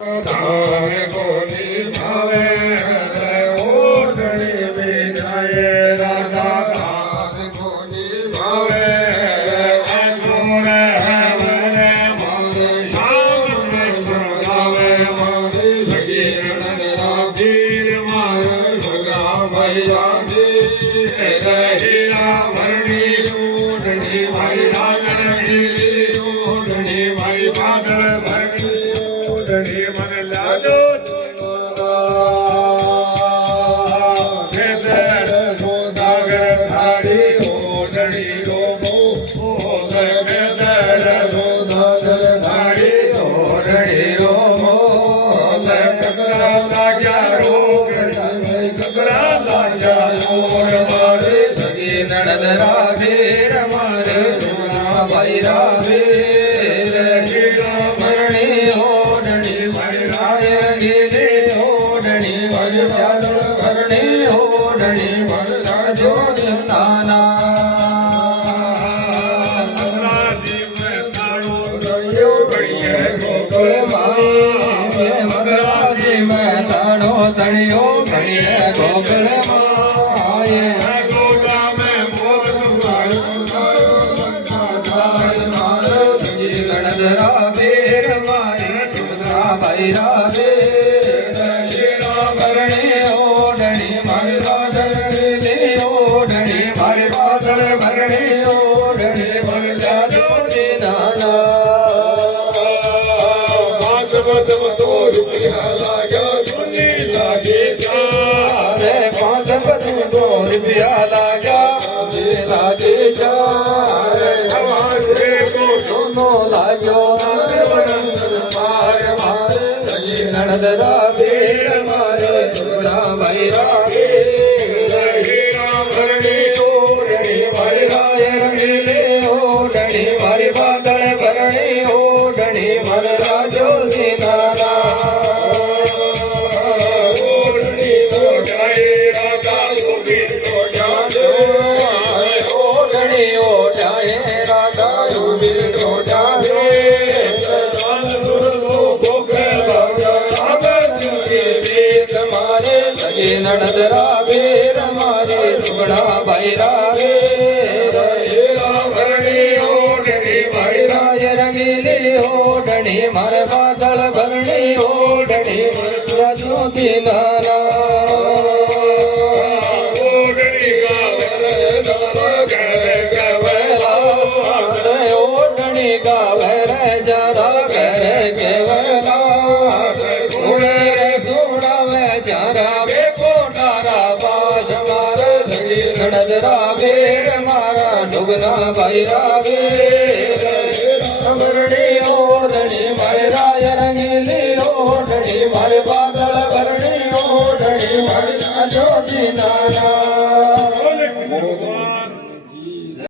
धावे कोनी भावे ओढ़नी बिनाए राधा धावे कोनी भावे असुर हरे मारे श्याम गावे मारे सगीर वीर मारे सगा भैया हीरा भरणी ओढ़नी भाई रागन गिरी ओढ़नी भाई बादल भरणी ओढ़नी मन लाजो सोदागर साड़ी ओढ़नी रोमो सोदागर साड़ी ओढ़नी रोमो कतरा लाग्या रोग कतरा लाग्या रोग मारे सगी नड़दरा वीर मारे सोना भाई रावे तड़ियो भैया गोकुल माए गोला में मोर गणधरा वीर मारे सुभद्रा भैरा भरणी ओढ़नी मारे बादल ओढ़नी मारे बादल भरणी ओढ़नी मर जादो नाना तो रुपया लागा सुनी लागे चारे पाँच तो रुपया लागा लागे चारे हमारे को सुनो लागो मारे मारे नड़दरा वीर मारे सुरा भैरा भरणी ओढ़नी मारी राय रंगीले ओढ़नी मारी बादल भरणी ओढ़नी मर राजो नाना ओढ़नी ओढ़ाए राधा योगी ओढ़ाए ओढ़नी ओढ़ाए राधा योगी ओढ़ाए नड़दरा वीर मारे सुगड़ा भैरा भरणी ओढ़नी भाई राय रंगीली ओढ़नी मारे बादल भरणी ओढ़नी ज्योति नाना ओढ़नी ओढ़नी गावे रे जरा घर केवला सुड़ावे जरा नड़दरा वीर मारा डुगना भैरा भरणी ओढ़नी मारे राय रंगीली ओढ़नी मारे बादल भरणी ओढ़नी मारे ज्योति नाना